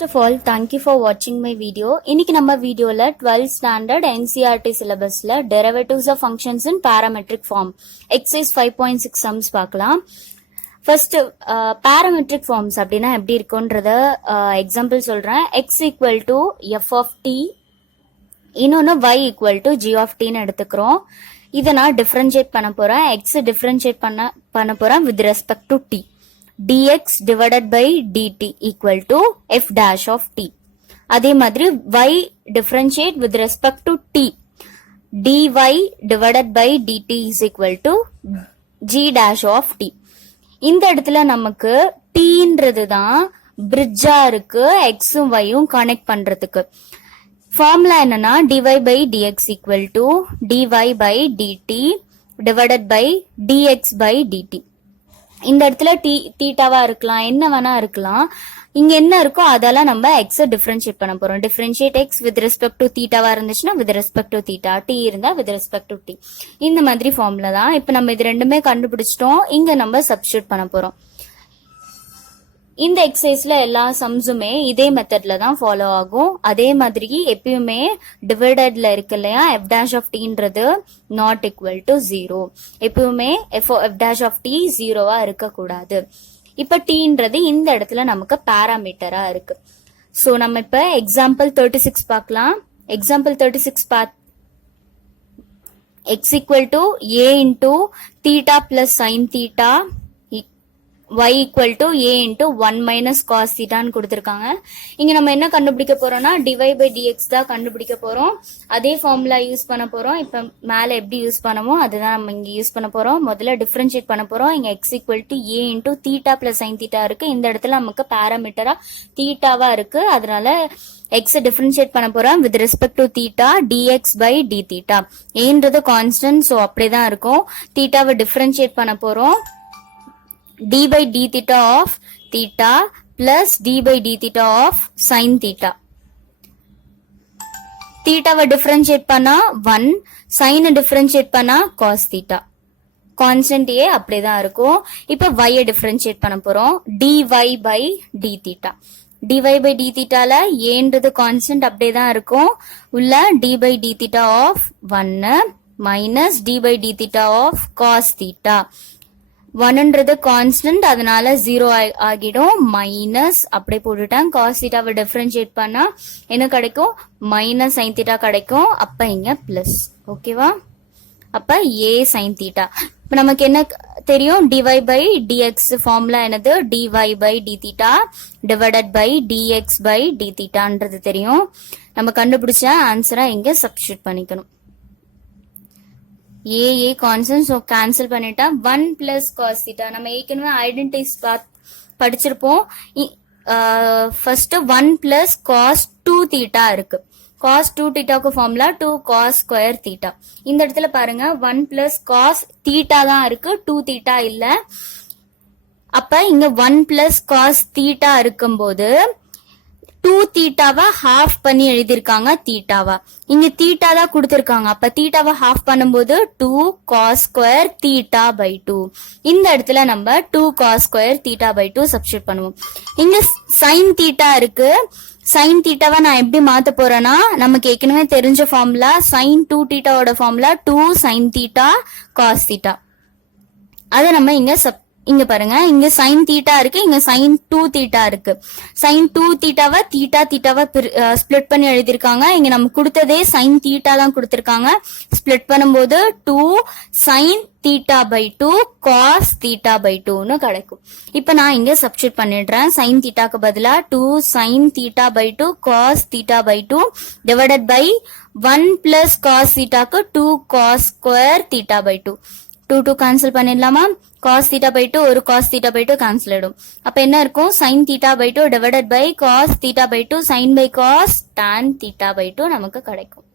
First of all, thank you for watching my video. இன்னைக்கு நம்ம வீடியோல 12th standard NCERT syllabusல derivatives of functions in parametric form exercise 5.6 sums பார்க்கலாம். First parametric forms அப்படின்னா எப்படி இருக்கும்ன்றத example சொல்றேன். x equal to f of t, இன்னொன்னு y equal to g of t ன்னு எடுத்துக்கிறோம். இதை நான் டிஃபரன்ஷியேட் பண்ண போறேன். x டிஃபரன்ஷியேட் பண்ண போறேன் with respect to t. dx divided by dt equal to f dash of t. அதே மாதிரி y differentiate with respect to t. dy divided by dt is equal to g dash of t. இந்த இடத்துல நமக்கு tன்றது தான் பிரிட்ஜா இருக்கு xும் yும் connect பண்றதுக்கு. Formula என்னன்னா dy by dx equal to dy by dt divided by dx by dt. இந்த இடத்துல தீட்டாவா இருக்கலாம், என்ன வேணா இருக்கலாம். இங்க என்ன இருக்கோ அதெல்லாம் நம்ம எக்ஸ டிஃபரன்ஷியேட் பண்ண போறோம். Differentiate x with respect to தீட்டாவா இருந்துச்சுன்னா with respect to theta, t இருந்தா வித் ரெஸ்பெக்ட் டு டி. இந்த மாதிரி ஃபார்முலா தான். இப்ப நம்ம இது ரெண்டுமே கண்டுபிடிச்சிட்டோம். இங்க நம்ம சப்ஸ்டிட்யூட் பண்ண போறோம். இந்த எக்ஸசைஸ்ல எல்லா சம்ஸுமே இதே மெத்தட்ல தான் ஃபாலோ ஆகும். அதே மாதிரி எப்பயுமே டிவைடட்ல இருக்கு இல்லையா, எஃப் டேஷ் ஆஃப் டீன்றது நாட் ஈக்குவல் டு 0. எப்பயுமே எஃப் டேஷ் ஆஃப் டி 0வா இருக்கக்கூடாது. இப்ப டீன்றது இந்த இடத்துல நமக்கு பாராமீட்டரா இருக்கு. சோ நம்ம இப்ப எக்ஸாம்பிள் 36 பார்க்கலாம். Example 36 x equal to a into theta plus sin theta, y equal to a into 1 minus cos theta ன்னு கொடுத்திருக்காங்க. இங்க நம்ம என்ன கண்டுபிடிக்க போறோம்னா dy by dx தான் கண்டுபிடிக்க போறோம். அதே ஃபார்முலா யூஸ் பண்ண போறோம். இப்ப மேல எப்படி யூஸ் பண்ணமோ அதுதான் நம்ம இங்க யூஸ் பண்ண போறோம். முதல்ல டிஃபரன்ஷியேட் பண்ண போறோம். இங்க x equal to a into theta plus sin theta இருக்கு. இந்த இடத்துல நமக்கு பாராமீட்டரா தீட்டாவா இருக்கு. அதனால x டிஃபரன்ஷியேட் பண்ண போறோம் with respect to theta dx by d theta. ஏன்றது கான்ஸ்டன்ட், சோ அப்படியே தான் இருக்கும். தீட்டாவை டிஃபரன்ஷியேட் பண்ண போறோம். d by d theta of theta plus d by d theta of sin theta. தீட்டாவை டிஃபரன்ஷியேட் பண்ணா 1, sin டிஃபரன்ஷியேட் பண்ணா cos theta. கான்ஸ்டன்ட் ஏ அப்படிதான் இருக்கும். இப்ப y டிஃபரன்ஷியேட் பண்ண போறோம். dy by d theta. dy by d thetaல ஏன்றது கான்ஸ்டன்ட் அப்படியே தான் இருக்கும். உள்ள d by d theta of 1 minus d by d theta of cos theta. 1ன்றது கான்ஸ்டன்ட், அதனால 0 ஆகிடும். மைனஸ் அப்படியே போட்டுட்டேன். காஸ் தீட்டாவை டிஃபரன்ஷியேட் பண்ணா என்ன கிடைக்கும், மைனஸ் சைன் தீட்டா கிடைக்கும். அப்ப இங்க பிளஸ். ஓகேவா? அப்ப a சைன் தீட்டா. இப்ப நமக்கு என்ன தெரியும், dy by dx ஃபார்முலா என்னது, dy by d theta divided by dx by d thetaன்றது தெரியும். நம்ம கண்டுபிடிச்ச ஆன்சரை இங்க சப்ஸ்டிட்யூட் பண்ணிக்கணும். a கான்ஸ்டன்ட், சோ கேன்சல் பண்ணிட்டா 1 பிளஸ் காஸ் தீட்டா. நம்ம ஏற்கனவே ஐடென்டிஸ் படிச்சிருப்போம். ஃபர்ஸ்ட் 1 பிளஸ் காஸ் 2 தீட்டா இருக்கு. காஸ் 2 தீட்டாக்கு ஃபார்முலா 2 காஸ் ஸ்கொயர் தீட்டா. இந்த இடத்துல பாருங்க 1 பிளஸ் காஸ் தீட்டா தான் இருக்கு, 2 தீட்டா இல்ல. அப்ப இங்க 1 பிளஸ் காஸ் தீட்டா இருக்கும்போது 2 தீட்டாவை ஹாஃப் பண்ணி எழுதிருக்காங்க தீட்டாவா. இங்க தீட்டா தான் கொடுத்திருக்காங்க. அப்ப தீட்டாவை ஹாஃப் பண்ணும்போது 2 காஸ் ஸ்கொயர் தீட்டா பை 2. இந்த இடத்துல நம்ம 2 cos square theta by 2 substitute பண்ணுவோம். இங்க சைன் தீட்டா இருக்கு. சைன் தீட்டாவை நான் எப்படி மாத்த போறேன்னா, நமக்கு ஏற்கனவே தெரிஞ்ச ஃபார்முலா சைன் 2 தீட்டாவோட formula 2 sine theta cos theta. அதை நம்ம இங்க பாருங்க, இங்க சைன் தீட்டா இருக்கு, இங்க சைன் 2 தீட்டா இருக்கு. சைன் 2 தீட்டாவை தீட்டாவை ஸ்பிளிட் பண்ணி எழுதிருக்காங்க. இங்க நம்ம கொடுத்ததே சைன் தீட்டா தான் கொடுத்திருக்காங்க. ஸ்பிளிட் பண்ணும்போது 2 sine theta by 2 cos theta by 2ன்னு கிடைக்கும். இப்ப நான் இங்க சப்ஸ்டிட்யூட் பண்ணிடுறேன். சைன் தீட்டாக்கு பதிலா 2 sine theta by 2 cos theta by 2 divided by 1 plus cos தீட்டாக்கு 2 cos square theta by 2. 2 cancel பண்ணிடலாமா? cos theta by 2 ஒரு cos theta by 2 கேன்சல் ஆயிடும். அப்ப என்ன இருக்கும், sin theta by 2 divided by cos theta by 2 sin by cos tan theta by 2 நமக்கு கிடைக்கும்.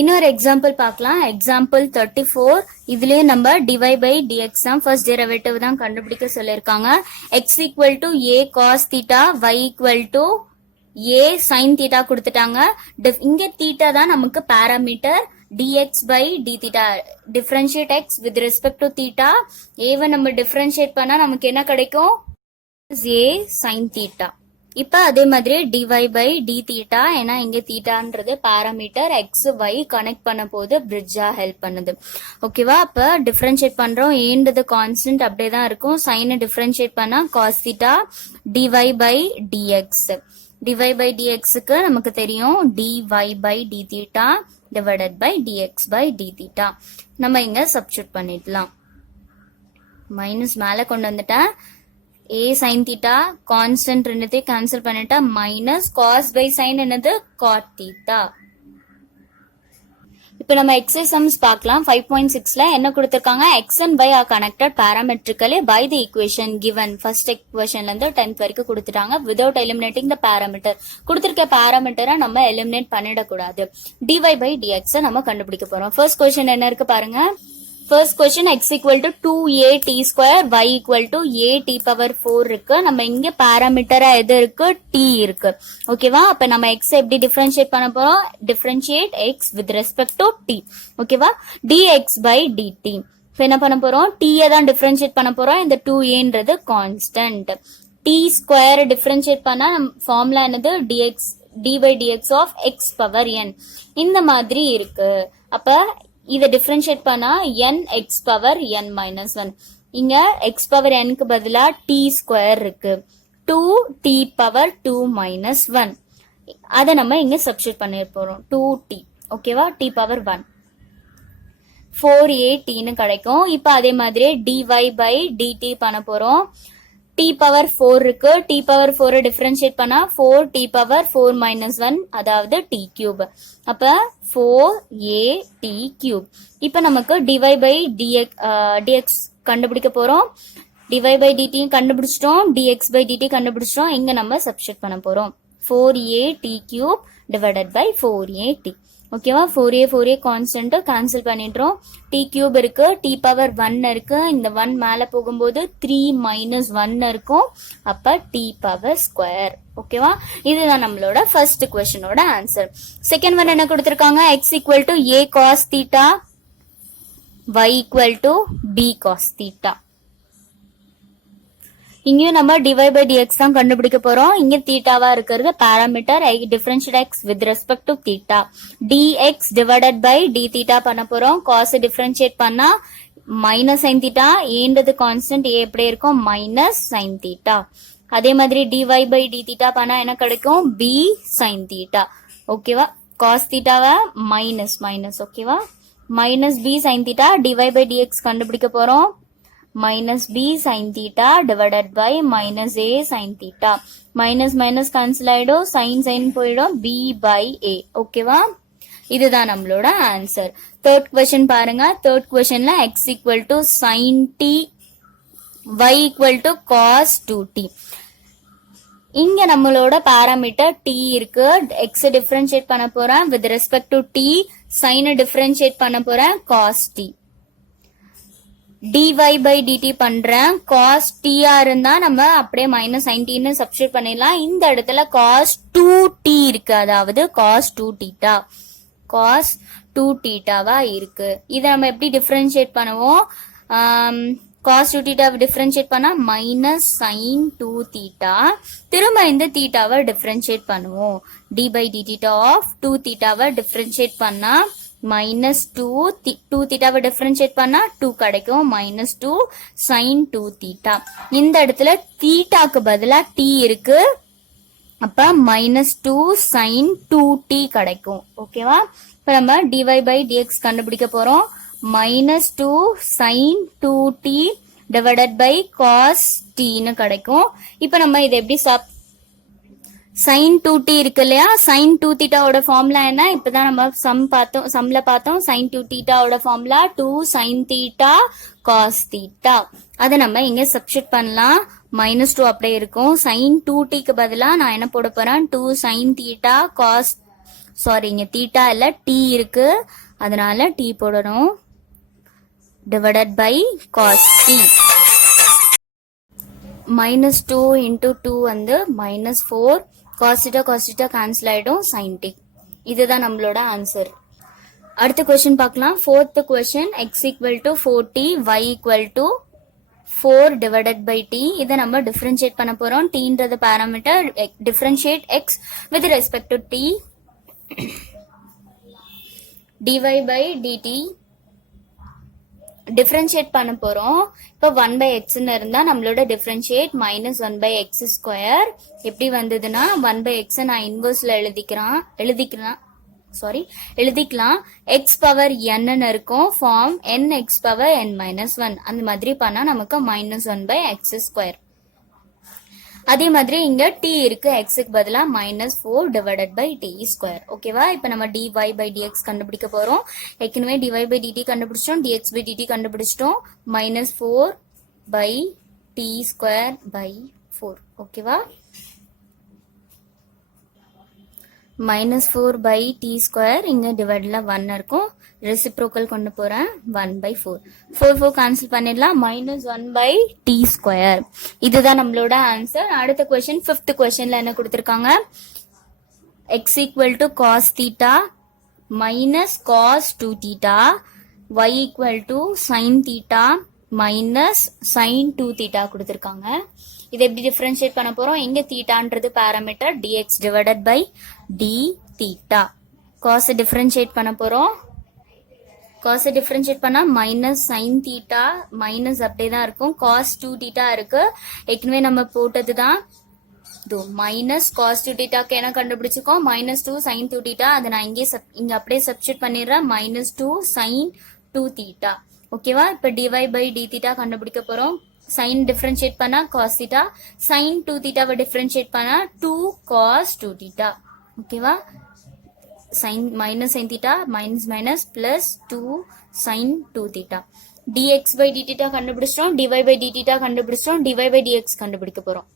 இன்னொரு எக்ஸாம்பிள் பார்க்கலாம். எக்ஸாம்பிள் 34. இதுலயே நம்ம dy by dx தான் ஃபர்ஸ்ட் டெரிவேட்டிவ் தான் கண்டுபிடிக்க சொல்லிருக்காங்க. x equal to a cos theta, y equal to a sin theta கொடுத்துட்டாங்க. இங்க theta தான் நமக்கு parameter. dx by d theta, differentiate x with respect to theta. a நம்ம differentiate பண்ணா நமக்கு என்ன கிடைக்கும், a sin theta. இப்ப அதே மாதிரி dy by d theta, ஏன்னா இங்க தீட்டான்றது பாராமீட்டர், எக்ஸ் y கனெக்ட் பண்ண போது பிரிட்ஜா ஹெல்ப் பண்ணுது. ஓகேவா? அப்ப டிஃபரன்ஷியேட் பண்றோம், ஏன்றது கான்ஸ்டன்ட் அப்படியே தான் இருக்கும். சைனை டிஃபரன்ஷியேட் பண்ணா cos theta dy by dx. dy by dx க்கு நமக்கு தெரியும் dy by d theta divided by dx by d theta. நம்ம இங்க சப்ஸ்டிட்யூட் பண்ணிடலாம். மைனஸ் மேல கொண்டு வந்துட்டேன். a sin theta கான்ஸ்டன்ட் ரெண்டுத்தையும் கேன்சல் பண்ணிட்டா மைனஸ் cos by sin என்னது cot theta. இப்ப நம்ம எக்ஸசைஸ் சம்ஸ் பார்க்கலாம். 5.6ல என்ன கொடுத்திருக்காங்க, x and y are connected parametrically by the equation given. First equationல இருந்து 10th வரைக்கும் கொடுத்துட்டாங்க. without eliminating the parameter. கொடுத்திருக்க பாராமீட்டரை நம்ம எலிமினேட் பண்ணிடக்கூடாது. dy by dx நம்ம கண்டுபிடிக்க போறோம். ஃபர்ஸ்ட் क्वेश्चन என்ன இருக்கு பாருங்க. First question, x equal to 2a t square, y equal to a t power 4 இருக்கு. நம்ம இங்க பாராமீட்டரா எது இருக்கு, t இருக்கு. ஓகேவா? அப்ப நம்ம x எப்படி டிஃபரன்ஷியேட் பண்ண போறோம், differentiate x with respect to t. ஓகேவா? dx by dt. இப்ப என்ன பண்ண போறோம், t தான் டிஃபரன்ஷியேட் பண்ண போறோம். இந்த 2aன்றது கான்ஸ்டன்ட். t ஸ்கொயர் டிஃபரன்ஷியேட் பண்ணா நம்ம ஃபார்முலா என்னது, dx d by dx of x power n. இந்த மாதிரி இருக்கு. அப்ப இத டிஃபரன்ஷியேட் பண்ணா n x power n minus 1. இங்க x பவர் n க்கு பதிலா t ஸ்கொயர் இருக்கு. 2t power 2 minus 1. அத நம்ம இங்க சப்ஸ்டிட்யூட் பண்ணி போறோம். 2t. ஓகேவா? t power 1. 4at ன்னு கிடைக்கும். இப்ப அதே மாதிரி dy by dt பண்ண போறோம். t பவர் 4 இருக்கு. t பவர் 4 டிஃபரன்ஷியேட் பண்ணா 4t பவர் 4 minus 1, அதாவது t கியூப். அப்ப 4at கியூப். இப்ப நமக்கு dy by dx கண்டுபிடிக்க போறோம். dy by dt கண்டுபிடிச்சிட்டோம், dx by dt கண்டுபிடிச்சிட்டோம். இங்க நம்ம சப்ஸ்டிட்யூட் பண்ண போறோம். 4at cube divided by 4at. ஓகேவா? 4a 4a கான்ஸ்டன்ட் கேன்சல் பண்ணிடுறோம். t கியூப் இருக்கு, t பவர் 1 இருக்கு. இந்த 1 மேல போகும்போது 3 minus 1 இருக்கும். அப்ப t பவர் ஸ்கொயர். ஓகேவா? இதுதான் நம்மளோட ஃபர்ஸ்ட் क्वेश्चनோட ஆன்சர். செகண்ட் ஒன் என்ன கொடுத்திருக்காங்க, x equal to a cos theta, y equal to b cos theta. இங்கேயும் நம்ம dy by dx தான் கண்டுபிடிக்க போறோம். இங்க தீட்டாவா இருக்கிறது parameter, differentiate x with respect to theta. dx divided by d theta பண்ண போறோம். cos டிஃபரன்ஷியேட் பண்ணா மைனஸ் sin theta, ஏன்றது கான்ஸ்டன்ட், a எப்படி இருக்கும், மைனஸ் sin theta. அதே மாதிரி dy by d theta பண்ணா என்ன கிடைக்கும், b sin theta. ஓகேவா? cos thetaவை மைனஸ் மைனஸ். ஓகேவா? Minus b sin theta, dy by dx கண்டுபிடிக்க போறோம். minus b sin theta divided by minus a sin theta. minus minus cancel ஆயிடும், sin sin போயிடும், b by a. ஓகேவா? இதுதான் நம்மளோட ஆன்சர். தேர்ட் क्वेश्चन பாருங்க. தேர்ட் क्वेश्चनல x equal to sin t, y equal to cos 2t. இங்க நம்மளோட parameter t இருக்கு. x டிஃபரன்ஷியேட் பண்ண போறேன் with respect to t. sin differentiate பண்ண போறேன் cos t. dy by dt பண்றேன். cos t இருந்தா நம்ம அப்படியே மைனஸ் sin t ன்னு சப்ஸ்டிட்யூட் பண்ணிடலாம். இந்த இடத்துல cos 2t இருக்கு, அதாவது cos 2 theta. cos 2 thetaவா இருக்கு. இத நம்ம எப்படி டிஃபரன்ஷியேட் பண்ணுவோம், cos 2 theta டிஃபரன்ஷியேட் பண்ணா மைனஸ் sin 2 theta. திரும்ப இந்த தீட்டாவை டிஃபரன்ஷியேட் பண்ணுவோம். d by d theta of 2 thetaவை differentiate பண்ணா மைனஸ் 2 தீட்டாவை டிஃபரன்ஷியேட் பண்ணா 2 கிடைக்கும். Minus 2 sin 2 theta. இந்த இடத்துல தீட்டாக்கு பதிலா t இருக்கு. அப்ப மைனஸ் 2 sin 2t கிடைக்கும். ஓகேவா? இப்ப நம்ம dy by dx கண்டுபிடிக்க போறோம். Minus 2 sin 2t divided by cos t ன்னு கிடைக்கும். இப்ப நம்ம இதை எப்படி sin 2t இருக்கு இல்லையா, sin 2 thetaவோட ஃபார்முலா என்ன, இப்பதான் நம்ம சம்ல பார்த்தோம். sin 2 thetaவோட formula 2 sin theta cos theta. அதை நம்ம இங்க சப்ஸ்டிட்யூட் பண்ணலாம். மைனஸ் 2 அப்படியே இருக்கும். sin 2t க்கு பதிலா நான் என்ன போட போறேன், 2 sin theta cos, சாரி இங்க தீட்டா இல்ல t இருக்கு, அதனால t போடணும், divided by cos t. minus 2 into 2 வந்து minus 4, cos theta cancel ஆயிடும், sin t. இதுதான் நம்மளோட ஆன்சர். அடுத்த क्वेश्चन பார்க்கலாம். fourth question, x equal to 4t, y equal to 4 divided by t. இதை நம்ம differentiate பண்ண போறோம். t ன்றது parameter. Differentiate x with respect to t. dy by dt. differentiate பண்ண போறோம். இப்போ 1 by x இருந்தா நம்மளோட differentiate minus 1 by x square. எப்படி வந்ததுன்னா 1 by x நான் inverseல எழுதிக்கலாம். x power n இருக்கும் form n x power n minus 1. அந்த மாதிரி பண்ணா நமக்கு minus 1 by x square. அதே மாதிரி இங்க t இருக்கு, x க்கு பதிலா minus 4 divided by t square. ஓகேவா? இப்ப நம்ம dy by dx கண்டுபிடிக்க போறோம். ஏற்கனவே dy by dt கண்டுபிடிச்சிட்டோம், dx by dt கண்டுபிடிச்சிட்டோம். minus 4 by t square by 4. ஓகேவா? minus 4 by t square இங்க divideல 1 இருக்கும். reciprocal கொண்டு போறேன் 1 by 4. 4 cancel பண்ணிடலாம். minus 1 by t square. இதுதான் நம்மளோட ஆன்சர். அடுத்த question, 5th questionல என்ன கொடுத்திருக்காங்க? x equal to cos theta minus cos 2 theta, y equal to sin theta minus sin 2 theta கொடுத்திருக்காங்க. இதை எப்படி differentiate பண்ண போறோம்? இங்க thetaன்றது parameter, dx divided by d theta. cos differentiate பண்ண போறோம். cos differentiate பண்ணா minus sin theta minus அப்படியே தான் இருக்கும். cos 2 theta இருக்கு, ஏற்கனவே நம்ம போட்டதுதான். minus cos 2 theta க்கு என்ன கண்டுபிடிச்சிருக்கோம்? minus 2 sin 2 theta. அதை நான் இங்க அப்படியே substitute பண்ணிடுறேன். minus 2 sin 2 theta. ஓகேவா? இப்ப dy by d theta கண்டுபிடிக்க போறோம். sin differentiate பண்ணா cos theta, sin 2 theta வை differentiate பண்ணா 2 cos 2 theta. ஓகேவா? sin minus sin theta minus minus plus 2 sin 2 theta. dx by d theta கண்டுபிடிச்சிட்டோம், dy by d theta கண்டுபிடிச்சிட்டோம், dy by dx கண்டுபிடிக்க போறோம்.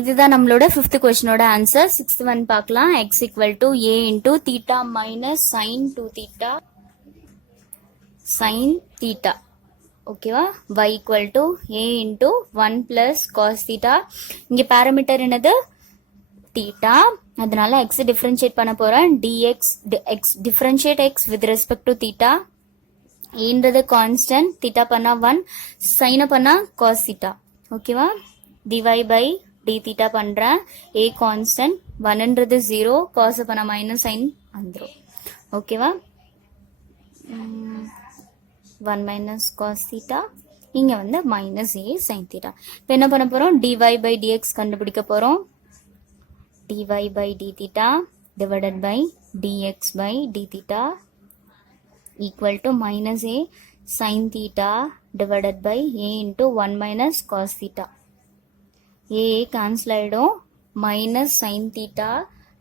இதுதான் நம்மளோட 5th questionோட ஆன்சர். 6th one பார்க்கலாம். x equal to a into theta minus sin 2 theta sin theta. ஓகேவா? y equal to a into 1 plus cos theta. இங்க parameter என்னது? theta. அதனால x differentiate பண்ண போறேன். dx differentiate x with respect to theta. ன்றது constant, theta பண்ணா 1, sin பண்ணா cos theta. ஓகேவா? dy by d theta பண்றேன். a constant, 1ன்றது 0, cos பண்ணா minus sin வந்துரும். ஓகேவா? 1 minus cos theta, இங்க வந்து minus a sin theta. இப்போ என்ன பண்ண போறோம்? dy by dx கண்டுபிடிக்க போறோம். dy by d theta divided by dx by d theta equal to minus a sin theta divided by a into 1 minus cos theta. a cancel ஆயிடும். minus sin theta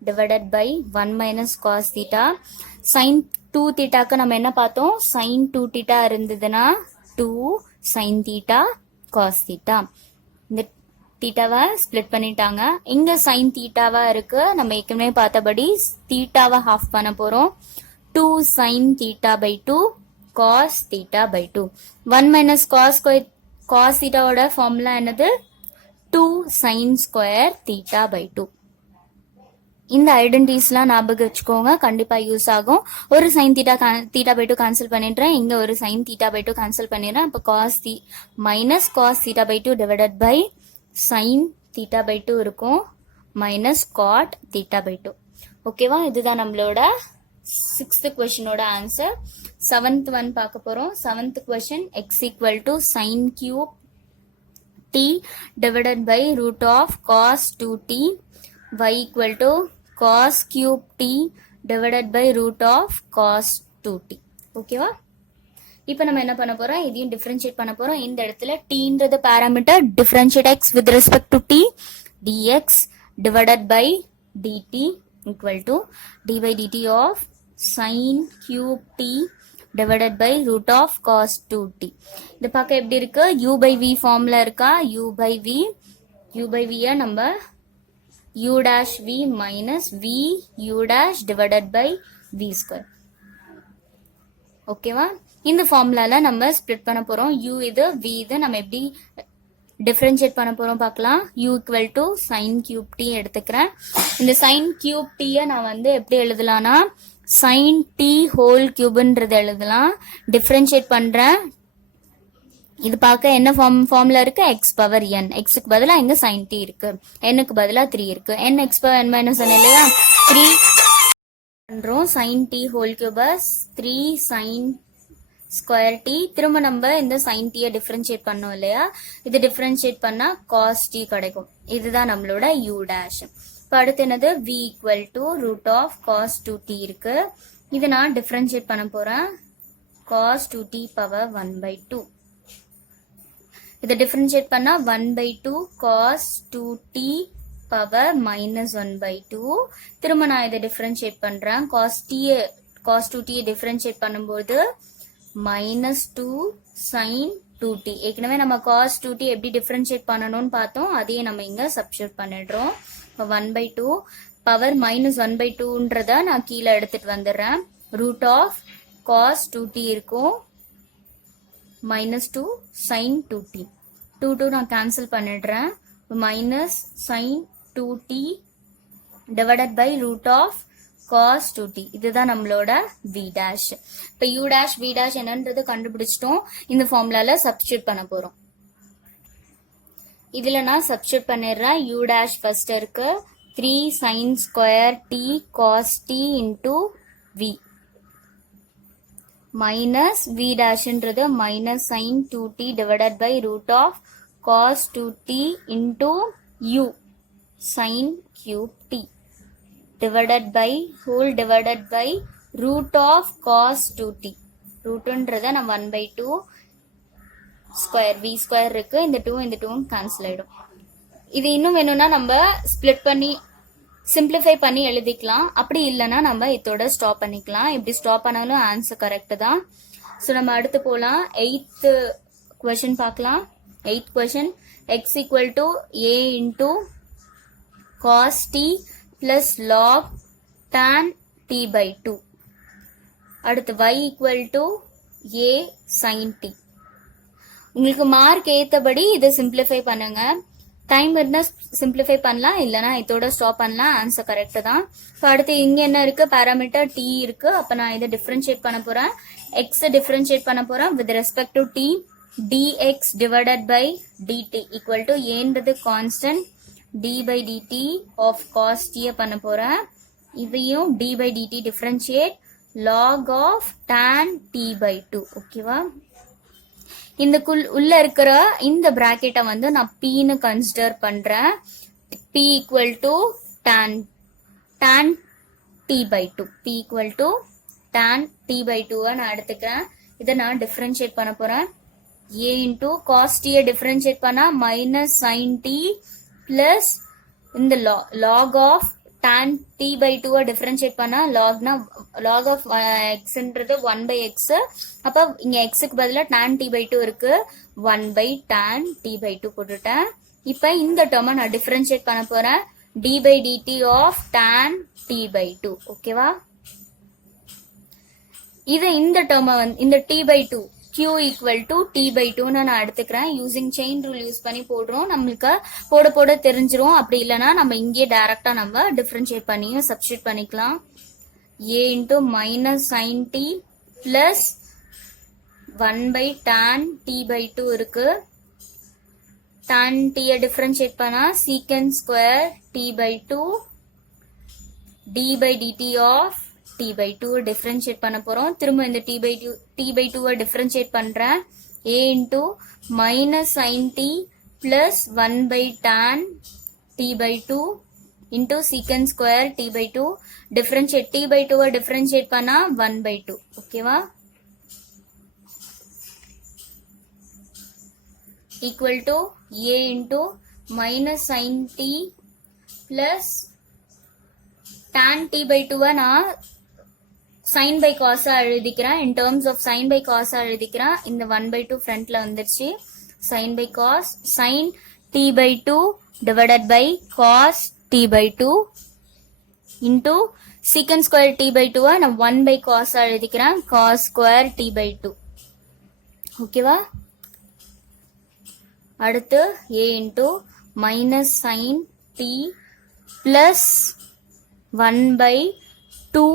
divided by 1 minus cos theta. sin 2 thetaக்கு நம்ம என்ன பார்த்தோம்? sin 2 theta இருந்ததுன்னா 2 sin theta cos theta. இந்த தீட்டாவை split பண்ணிட்டாங்க. இங்க sin தீட்டாவா இருக்கு. நம்ம ஏற்கனவே பார்த்தபடி தீட்டாவை ஹாஃப் பண்ண போறோம். 2 sin theta by 2 cos theta by 2. 1 minus cos thetaவோட formula என்னது? 2 sin square theta by 2. இந்த ஐடென்டிட்டிஸ்லாம் ஞாபகம் வச்சுக்கோங்க, கண்டிப்பா யூஸ் ஆகும். ஒரு sin theta by 2 கேன்சல் பண்ணிடுறேன். இங்க ஒரு sin theta by 2 கேன்சல் பண்ணிடுறேன். அப்ப minus cos theta by 2 divided by sin theta by 2 இருக்கும். minus cot theta by 2. ஓகேவா? இதுதான் நம்மளோட 6th questionோட ஆன்சர். 7th one பார்க்க போறோம். 7th question, x equal to sin cube t divided by root of cos 2t, y equal to cos cube t divided by root of cos 2t. ஓகேவா? இப்போ நம்ம என்ன பண்ண போறோம்? இதையும் டிஃபரன்ஷியேட் பண்ண போறோம். இந்த இடத்துல tன்றது parameter, differentiate x with respect to t, dx divided by dt equal to d by dt of sin cube t divided by root of cos 2t. இந்த பக்கம் எப்படி இருக்கு? u by v ஃபார்ம்ல இருக்கா? u by v நம்ம u dash v minus v u dash divided by v square. ஓகேவா? இந்த ஃபார்முலால நம்ம ஸ்ப்ளிட் பண்ண போறோம். u இது, v இது. நம்ம எப்படி டிஃபரன்ஷியேட் பண்ண போறோம் பார்க்கலாம். u equal to sin cube t எடுத்துக்கிறேன். இந்த sin cube t நான் வந்து எப்படி எழுதலாம்னா sin t whole cubeன்றது எழுதலாம். டிஃபரன்ஷியேட் பண்றேன். இது பார்க்க என்ன ஃபார்ம்ல இருக்கு? எக்ஸ் பவர் என். எக்ஸுக்கு பதிலா இங்க சைன் டி இருக்கு, என்னுக்கு பதிலா 3 இருக்கு. N x power n minus one இல்லையா? 3 பண்றோம். Sine t whole cubes 3 sine square t. திரும்ப நம்ம இந்த சைன் டீயை டிஃபரன்ஷியேட் பண்ணோம் இல்லையா? இது டிஃபரன்ஷியேட் பண்ணா காஸ் டி கிடைக்கும். இதுதான் நம்மளோட யூ டேஷ். இப்போ அடுத்து என்னது? v equal to root of cos 2t இருக்கு. இது நான் டிஃபரன்ஷியேட் பண்ண போறேன். Cos 2t power 1/2. இதை டிஃபரன்ஷியேட் பண்ணா 1/2 காஸ் 2t பவர் மைனஸ் 1/2. திரும்ப நான் இதை டிஃபரன்ஷியேட் பண்றேன். காஸ் 2t டிஃபரன்ஷியேட் பண்ணும்போது மைனஸ் 2 சைன் 2t. ஏற்கனவே நம்ம காஸ் 2t எப்படி டிஃபரன்ஷியேட் பண்ணணும்னு பார்த்தோம், அதையே நம்ம இங்க சப்ஸ்டிட்யூட் பண்ணிடுறோம். 1/2 பவர் மைனஸ் 1/2ன்றத நான் கீழே எடுத்துட்டு வந்துடுறேன். ரூட் ஆஃப் காஸ் 2t இருக்கும், மைனஸ் 2 சைன் 2t. 2 நான் கேன்சல் பண்ணிடுறேன். Minus sine 2t divided by root of cos 2t. இதுதான் நம்மளோட v dash. இப்ப u dash v dash என்னன்றது கண்டுபிடிச்சிட்டோம். இந்த ஃபார்முலால சப்ஸ்டிட்யூட் பண்ண போறோம். இதுல நான் சப்ஸ்டிட்யூட் பண்ணிடுறேன். u dash ஃபர்ஸ்ட் இருக்கு 3 sin square t cos t into v minus v dashன்றது minus sin 2t divided by root of cos 2t into u sin cube t divided by whole divided by root of cos 2t. ரூட்ன்றத நான் 1/2 square v square இருக்கு. இந்த 2 cancel ஆயிடும். இது இன்னும் வேணும்னா நம்ம split பண்ணி சிம்பிளிஃபை பண்ணி எழுதிக்கலாம். அப்படி இல்லைன்னா நம்ம இதோட ஸ்டாப் பண்ணிக்கலாம். இப்படி ஸ்டாப் பண்ணாலும் ஆன்சர் கரெக்ட் தான். ஸோ நம்ம அடுத்து போலாம். 8th கொஸ்டின் பார்க்கலாம். 8th question x equal to a into cos t plus log tan t by 2. அடுத்து y equal to a sin t. உங்களுக்கு மார்க் ஏத்தபடி இதை சிம்பிளிஃபை பண்ணுங்க. டைம் இருந்தா சிம்பிளிஃபை பண்ணலாம், இல்லைனா இதோட ஸ்டாப் பண்ணலாம். ஆன்சர் கரெக்ட் தான். இப்போ அடுத்து இங்க என்ன இருக்கு? பாராமீட்டர் t இருக்கு. அப்ப நான் இதை டிஃபரன்ஷியேட் பண்ண போறேன். x டிஃபரன்ஷியேட் பண்ண போறேன் with respect to t. dx divided by dt equal to a constant d by dt of cos t பண்ண போறேன். இதையும் d by dt differentiate log of tan t by 2. ஓகேவா? இந்த உள்ள இருக்கிற இந்த பிராக்கெட்டை வந்து நான் p ன்னு கன்சிடர் பண்றேன். p equal to tan t by 2. p equal to tan t by 2 நான் எடுத்துக்கிறேன். இதை நான் டிஃபரன்ஷியேட் பண்ண போறேன். a into cos t differentiate பண்ணா மைனஸ் sin t பிளஸ் இந்த log of tan t by 2 differentiate பண்ணா log of xன்றது 1/x. அப்ப இங்க xக்கு பதிலா tan t by 2 இருக்கு. 1/tan t by 2 போட்டுட்டேன். இப்ப இந்த டேர்மை நான் டிஃபரன்ஷியேட் பண்ண போறேன். d by dt of tan t by 2. ஓகேவா? இது இந்த டேர்மை இந்த t by 2 q equal to t by 2 நான் எடுத்துக்கிறேன். யூசிங் செயின் ரூல் யூஸ் பண்ணி போடுறோம். நம்மளுக்கு போட தெரிஞ்சிரும். அப்படி இல்லைன்னா நம்ம இங்கே டைரக்டா நம்ம டிஃபரன்ஷியேட் பண்ணியும் சப்ஸ்டிட்யூட் பண்ணிக்கலாம். a into minus sin t plus 1/tan t by 2 இருக்கு. tan t டிஃபரன்ஷியேட் பண்ணா secant square t by 2 d by dt of t by 2 differentiate பண்ண போறோம். திரும்ப இந்த t by 2 டிஃபரன்ஷியேட் பண்றேன். a into minus sin t plus 1/tan t by 2 into secant square t by 2 differentiate t by 2 differentiate பண்ணா 1/2. ஓகேவா? equal to a into minus sin t plus tan t by 2 நான் sin by cos எழுதிக்கிறேன். in terms of sin by cos எழுதிக்கிறேன். இந்த 1/2 ஃப்ரண்ட்ல வந்துருச்சு. sin by cos sin t by 2 divided by cos t by 2 into secant square t by 2 நான் 1 cos எழுதிக்கிறேன். cos square t by 2. ஓகேவா? அடுத்து a into minus sin t plus 1/2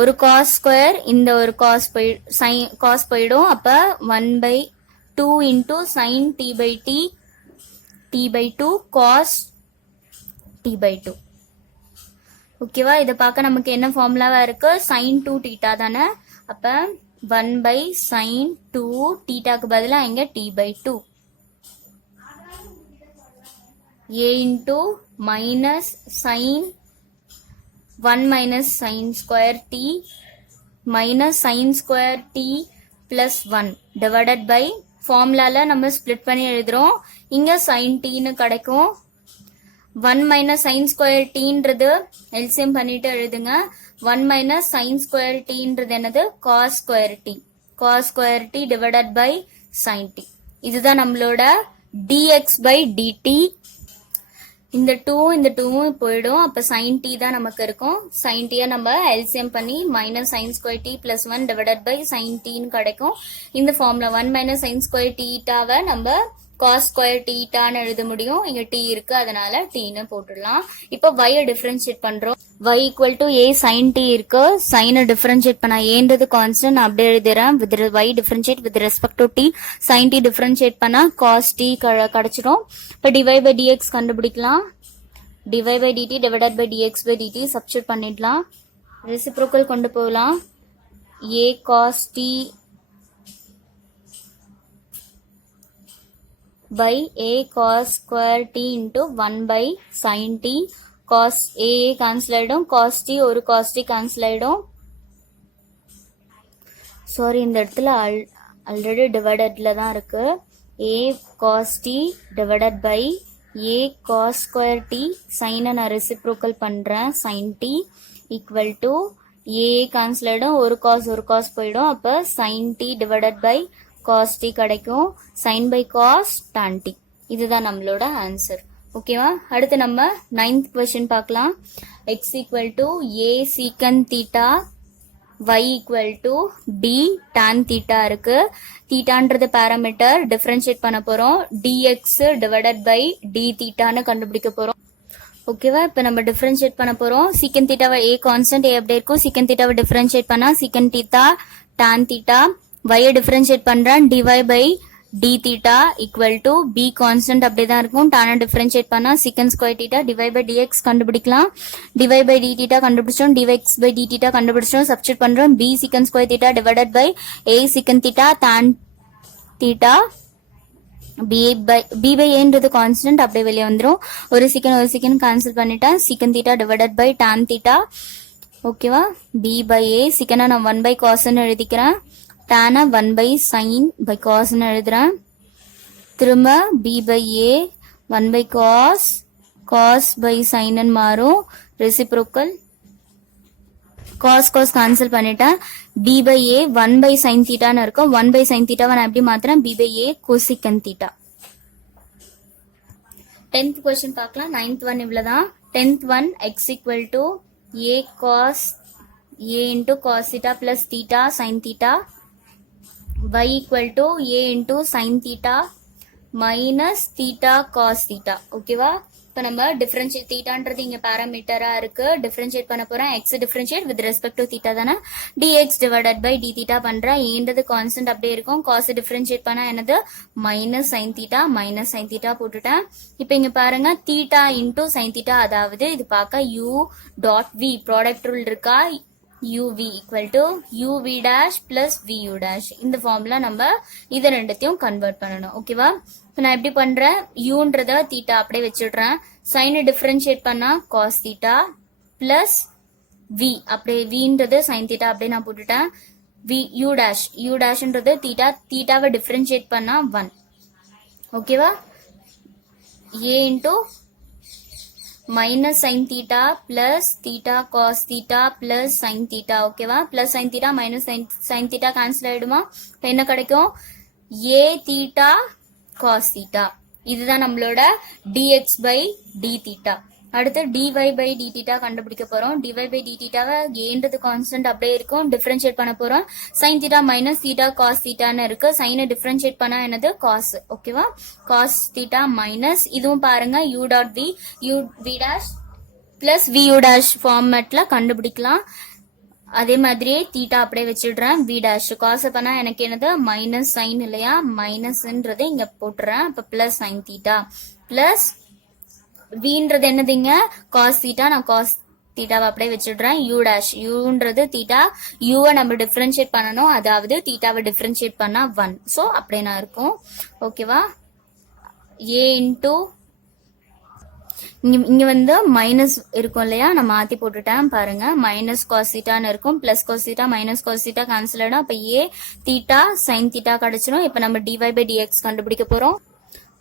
ஒரு cos square இந்த ஒரு cos போயிடும். அப்ப 1 2 into sin t by t by 2 cos t by 2. ஓகேவா? இதை பார்க்க நமக்கு என்ன ஃபார்முலாவா இருக்கு? sin 2 தீட்டா தானே. அப்ப 1 by sin 2 தீட்டாக்கு பதிலா இங்க t by 2. a into minus sin 1 minus sin square t minus sin square t plus 1 divided by ஃபார்முலால நம்ம ஸ்பிளிட் பண்ணி எழுதுறோம். இங்க sin t ன்னு கிடைக்கும். 1 minus sin square t ன்றது எல்சிஎம் பண்ணிட்டு எழுதுங்க. 1 minus sin square t ன்றது என்னது? cos square t. cos square t divided by sin t. இதுதான் நம்மளோட dx by dt. இந்த 2 போயிடும். அப்ப sin t தான் நமக்கு இருக்கும். sin t நம்ம எல்சிஎம் பண்ணி minus sin square t plus 1 divided by sin t ன்னு கிடைக்கும். இந்த ஃபார்முலா 1 minus sin square tட்டாவை நம்ம cos square tட்டான்னு எழுத முடியும். இங்க t இருக்கு, அதனால t ன்னு போட்டுடலாம். இப்போ y டிஃபரன்ஷியேட் பண்றோம். y equal to a sin t இருக்கு. sin டிஃபரன்ஷியேட் பண்ணா ஏன்றது கான்ஸ்டன்ட் நான் அப்படியே எழுதுறேன். with y differentiate with respect to t. sin t differentiate பண்ணா cos t கிடைச்சிடும். இப்போ dy by dx கண்டுபிடிக்கலாம். dy by dt divided by dx by dt substitute பண்ணிடலாம். ரெசிப்ரோக்கல் கொண்டு போகலாம். a cos t by a cos square t into 1 by sin t. cos a cancel ஆயிடும். cos t ஒரு cos t cancel ஆயிடும். Sorry, இந்த இடத்துல already டிவைடட்ல தான் இருக்கு. a cos t divided by a cos square t. sin நான் reciprocal பண்றேன். sin t equal to a cancel ஆயிடும். ஒரு cos போயிடும். அப்ப sin t divided by cos t கிடைக்கும். sin by cos tan t. இதுதான் நம்மளோட ஆன்சர். ஓகேவா? அடுத்து நம்ம 9th क्वेश्चन பார்க்கலாம். x equal to a secant theta y equal to d tan theta இருக்கு. தீட்டான்றது பாராமீட்டர். டிஃபரன்ஷியேட் பண்ண போறோம். dx divided by d தீட்டான்னு கண்டுபிடிக்க போறோம். ஓகேவா? இப்ப நம்ம டிஃபரன்ஷியேட் பண்ண போறோம். secant theta a constant a அப்படியே இருக்கும். secant theta டிஃபரன்ஷியேட் பண்ணா secant theta tan theta. y differentiate பண்றேன். dy by d theta equal to b constant அப்படியே தான் இருக்கும். tan டிஃபரன்ஷியேட் பண்ணா secant square theta dy by dx கண்டுபிடிக்கலாம். dy by d theta கண்டுபிடிச்சோம். dx by d theta கண்டுபிடிச்சோம். Substitute பண்றோம். b secant square theta divided by a secant theta tan theta. b by a ன்றது constant அப்படியே வெளியே வந்துரும். ஒரு செகண்ட் கேன்சல் பண்ணிட்டேன். secant theta divided by tan theta. ஓகேவா? b by a secant நான் 1 by cos ன்னு எழுதிக்கிறேன். tan 1 by sin by cos ன்னு எழுதுறேன். திரும்ப b by a 1 by cos by sin ன்னு மாறும். ரெசிப்ரோக்கல் cos கேன்சல் பண்ணிட்டேன். b by a 1 by sin thetaன்னு இருக்கும். 1 by sin theta நான் எப்படி மாத்துறேன்? b by a cosecant theta. 10th question பார்க்கலாம். 9th one இவ்வளவுதான். 10th one x equal to a cos a into cos theta plus theta sin theta. y equal to a into sin theta minus theta cos theta. ஓகேவா? இப்ப நம்ம differentiate தீட்டான்றது இங்க பாராமீட்டரா இருக்கு. Differentiate பண்ண போறேன். x differentiate with respect to theta தானே. dx divided by d theta பண்றேன். ஏன்றது கான்ஸ்டன்ட் அப்படியே இருக்கும். cos டிஃபரன்ஷியேட் பண்ணா என்னது? minus sin theta போட்டுட்டேன். இப்ப இங்க பாருங்க தீட்டா இன்டூ sin theta, அதாவது இது பார்க்க u dot v product rule இருக்கா? uv equal to uv dash plus vu dash. இந்த ஃபார்முலா நம்ம இத ரெண்டுத்தையும் கன்வெர்ட் பண்ணணும். ஓகேவா? இப்ப நான் எப்படி பண்றேன்? uன்றத தீட்டா அப்படியே வச்சிடுறேன். sin டிஃபரன்ஷியேட் பண்ணா cos theta plus v அப்படியே vன்றது sin theta அப்படியே நான் போட்டுட்டேன். u dashன்றது தீட்டாவை டிஃபரன்ஷியேட் பண்ணா 1. ஓகேவா? a into minus sin theta plus theta cos theta plus sin theta. ஓகேவா? plus sin theta minus sin theta cancel ஆயிடுமா? இப்ப என்ன கிடைக்கும்? a theta cos theta. இதுதான் நம்மளோட dx by d theta. அடுத்து dy by d theta கண்டுபிடிக்க போறோம். dy by d theta ஏன்றது கான்ஸ்டன்ட் அப்படியே இருக்கும். டிஃபரன்ஷியேட் பண்ண போறோம். sin theta minus theta cos theta ன்னு இருக்கு. sin டிஃபரன்ஷியேட் பண்ணா என்னது? cos. ஓகேவா? cos theta minus இதுவும் பாருங்க u dot v dash plus vu dash ஃபார்மேட்ல கண்டுபிடிக்கலாம். அதே மாதிரியே தீட்டா அப்படியே வச்சிடுறேன். வி டேஷ் காசு பண்ணா எனக்கு என்னது மைனஸ் சைன் இல்லையா, மைனஸ்ன்றதை இங்க போட்டுறேன். அப்ப பிளஸ் சைன் தீட்டா பிளஸ் வின்றது என்னதுங்க காஸ் தீட்டா, நான் காஸ் தீட்டாவை அப்படியே வச்சிடுறேன். யூ டேஷ் யூன்றது தீட்டா, யூவை நம்ம டிஃபரன்ஷியேட் பண்ணணும், அதாவது தீட்டாவை டிஃபரன்ஷியேட் பண்ணா 1. ஸோ அப்படியே நான் இருக்கும். ஓகேவா, ஏ இன்டூ இங்க வந்து மைனஸ் இருக்கும் இல்லையா, நான் மாத்தி போட்டுட்டேன் பாருங்க. மைனஸ் காசிட்டான்னு இருக்கும், plus cos theta minus cos theta cancel ஆயிடும். அப்ப ஏ தீட்டா சைன் தீட்டா கிடைச்சிடும். இப்ப நம்ம டிவை பை டிஎக்ஸ் கண்டுபிடிக்க போறோம்.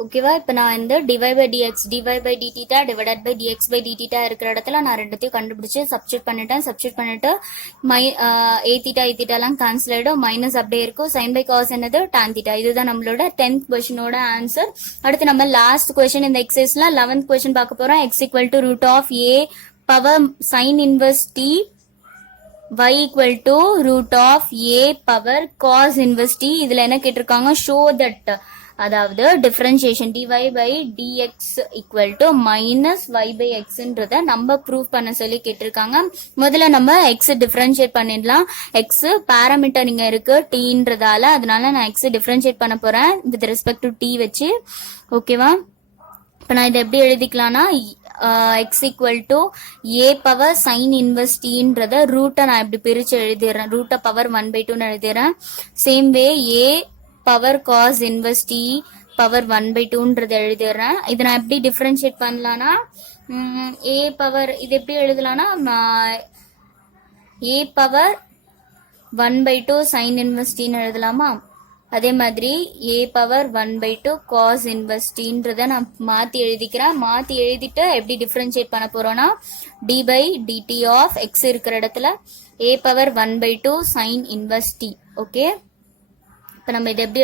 ஓகேவா, இப்ப நான் இந்த dy by dx dy by d theta divided by dx by d theta இருக்கிற இடத்துல நான் ரெண்டுத்தையும் கண்டுபிடிச்சு சப்ஸ்டியூட் பண்ணிட்டேன். சப்ஸ்டியூட் பண்ணிட்டு ஏ தீட்டா ஏ தீட்டா எல்லாம் கேன்சல் ஆயிடும், மைனஸ் அப்படியே இருக்கும். சைன் பை காஸ் என்னது டான் தீட்டா. இதுதான் நம்மளோட 10th கொஸ்டினோட ஆன்சர். அடுத்து நம்ம லாஸ்ட் கொஸ்டின் இந்த எக்ஸசைஸ்ல 11th கொஸ்டின் பார்க்க போறோம். X equal to root of A power sine inverse T y equal to root of a power cos inverse t. இதுல என்ன கேட்டிருக்காங்க, show that, அதாவது differentiation dy by dx equal to minus y by xன்றத நம்ம prove பண்ண சொல்லி கேட்டிருக்காங்க. முதல்ல நம்ம x டிஃபரன்சியேட் பண்ணிடலாம். x பாராமீட்டர் இங்க இருக்கு tன்றதால, அதனால நான் x டிஃபரன்சியேட் பண்ண போறேன் with respect to t வச்சு. ஓகேவா, இப்ப நான் இதை எப்படி எழுதிக்கலாம்னா x equal to a power sine inverse tன்றத ரூட்டை நான் இப்படி பிரிச்சு எழுதிடுறேன். ரூட்டை பவர் 1/2 எழுதிடுறேன். Same way a power cos inverse t power 1/2ன்றத எழுதிடுறேன். இதை நான் எப்படி டிஃபரன்ஷியேட் பண்ணலாம்னா a பவர் இது எப்படி எழுதலாம்னா a பவர் 1/2 சைன் இன்வர்ஸ் tன்னு எழுதலாமா. அதே மாதிரி a பவர் 1/2 காஸ் இன்வர்ஸ் tன்றத நான் மாத்தி எழுதிக்கிறேன். மாத்தி எழுதிட்டு எப்படி டிஃபரன்ஷியேட் பண்ண போறோம்னா d by dt of x இருக்கிற இடத்துல a power 1/2 sine inverse t. Okay, இப்ப நம்ம இதை எப்படி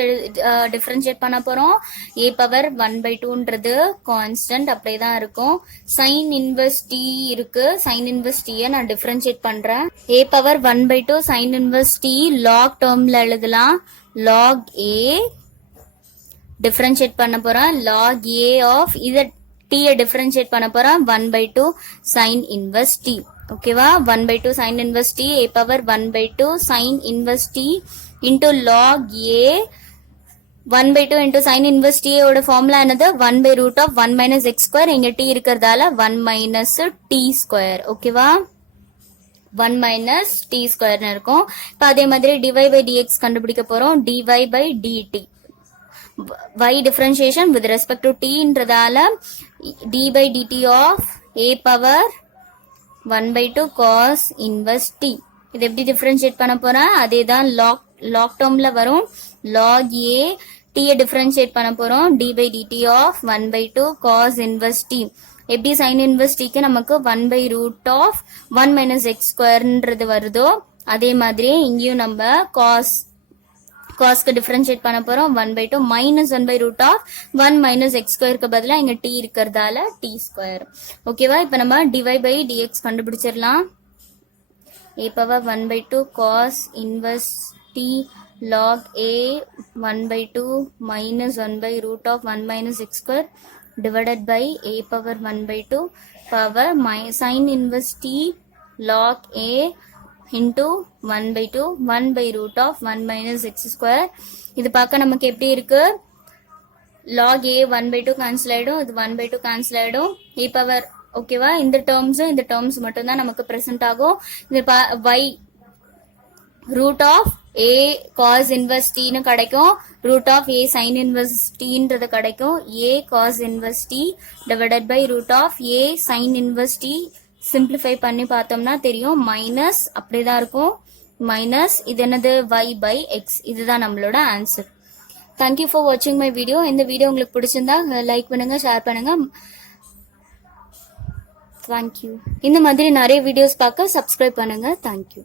டிஃபரன்ஷியேட் பண்ண போறோம், a பவர் 1/2ன்றது கான்ஸ்டன்ட் அப்படியே தான் இருக்கும். சைன் இன்வர்ஸ் t இருக்கு, சைன் இன்வர்ஸ் t நான் டிஃபரன்ஷியேட் பண்றேன். a power 1/2 sine inverse t log டேர்ம்ல எழுதலாம். log a டிஃபரன்ஷியேட் பண்ண போறேன். log a ஆஃப் இத t டிஃபரன்ஷியேட் பண்ண போறேன் 1/2 சைன் இன்வர்ஸ் t. ஓகேவா, 1/2 sine inverse t a power 1/2 sine inverse t into log a 1/2 into sin inverse t ஓட formula என்னது 1/root of 1 minus x square. இங்க t இருக்கிறதால 1 minus t square. ஓகேவா, 1 minus t square இருக்கும். இப்ப அதே மாதிரி dy by dx கண்டுபிடிக்க போறோம். dy by dt y differentiation with respect to tன்றதால d by dt of a power 1/2 cos inverse t. இது எப்படி டிஃபரன்ஷியேட் பண்ண போறேன், அதேதான் லாக் டேர்ம்ல வரும். log a t டிஃபரன்ஷியேட் பண்ண போறோம். d by dt of 1/2 cos inverse t. எப்படி sin inverse t க்கு நமக்கு 1/root of 1 minus x squareன்றது வருதோ, அதே மாதிரி இங்கேயும் நம்ம cosக்கு டிஃபரன்ஷியேட் பண்ண போறோம். 1/2 minus 1/root of 1 minus x squareக்கு பதிலா இங்க t இருக்கிறதால t square. ஓகேவா, இப்ப நம்ம dy by dx கண்டுபிடிச்சிடலாம். a power 1/2 cos inverse t log a 1/2 minus 1/root of 1 minus x square divided by a power 1/2 power sin inverse t log a into 1/2 1/root of 1 minus x square. இது பார்க்க நமக்கு எப்படி இருக்கு, log a 1/2 cancel ஆயிடும், இது 1/2 cancel ஆயிடும். a power ஓகேவா, இந்த டேர்ம்ஸ் மட்டும் தான் நமக்கு பிரசன்ட் ஆகும். இது y root of a cos inverse t ன்னு கிடைக்கும், root of a sin inverse tன்றது கிடைக்கும். a cos inverse t divided by root of a sin inverse t simplify பண்ணி பார்த்தோம்னா தெரியும் மைனஸ் அப்படிதான் இருக்கும். மைனஸ் இது என்னது y by x. இதுதான் நம்மளோட ஆன்சர். தேங்க்யூ ஃபார் வாட்சிங் மை வீடியோ. இந்த வீடியோ உங்களுக்கு பிடிச்சிருந்தா லைக் பண்ணுங்க, ஷேர் பண்ணுங்க. தேங்க்யூ. இந்த மாதிரி நிறைய வீடியோஸ் பார்க்க சப்ஸ்கிரைப் பண்ணுங்க. தேங்க்யூ.